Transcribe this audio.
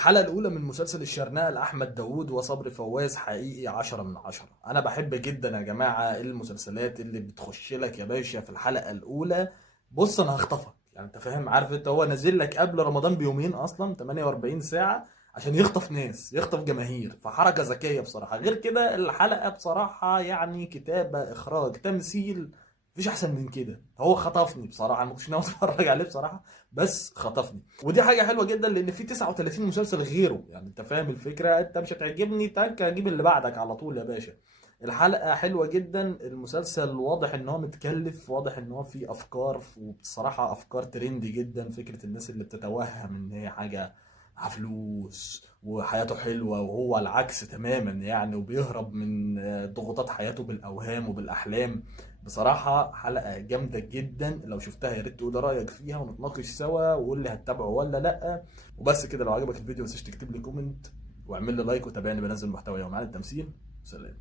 الحلقة الأولى من مسلسل الشرنقة لأحمد داوود وصبري فواز حقيقي 10 من 10. أنا بحب جدا يا جماعة المسلسلات اللي بتخش لك يا باشا في الحلقة الأولى. بص أنا هخطفك، يعني أنت فاهم، عارف أنت، هو نازل لك قبل رمضان بيومين أصلا 48 ساعة عشان يخطف ناس، يخطف جماهير، فحركة ذكية بصراحة. غير كده الحلقة بصراحة يعني كتابة إخراج تمثيل مفيش أحسن من كده. هو خطفني بصراحة، أنا ما كنتش ناوي أتفرج عليه بصراحة، بس خطفني. ودي حاجه حلوه جدا لان في 39 مسلسل غيره، يعني انت فاهم الفكره، انت مش هتعجبني تك هجيب اللي بعدك على طول يا باشا. الحلقه حلوه جدا، المسلسل واضح ان هو متكلف، واضح ان هو فيه افكار، وبصراحه افكار ترندي جدا. فكره الناس اللي بتتوهم ان هي حاجه معاه فلوس وحياته حلوه وهو العكس تماما يعني، وبيهرب من ضغوطات حياته بالاوهام وبالاحلام. بصراحة حلقة جامدة جدا، لو شفتها يا ريت تقول رأيك فيها ونتناقش سوا وقول لي هتتابعه ولا لأ. وبس كده، لو عجبك الفيديو متنساش تكتب لي كومنت واعمل لي لايك وتابعني، بنزل محتوى يومي عن التمثيل. سلام.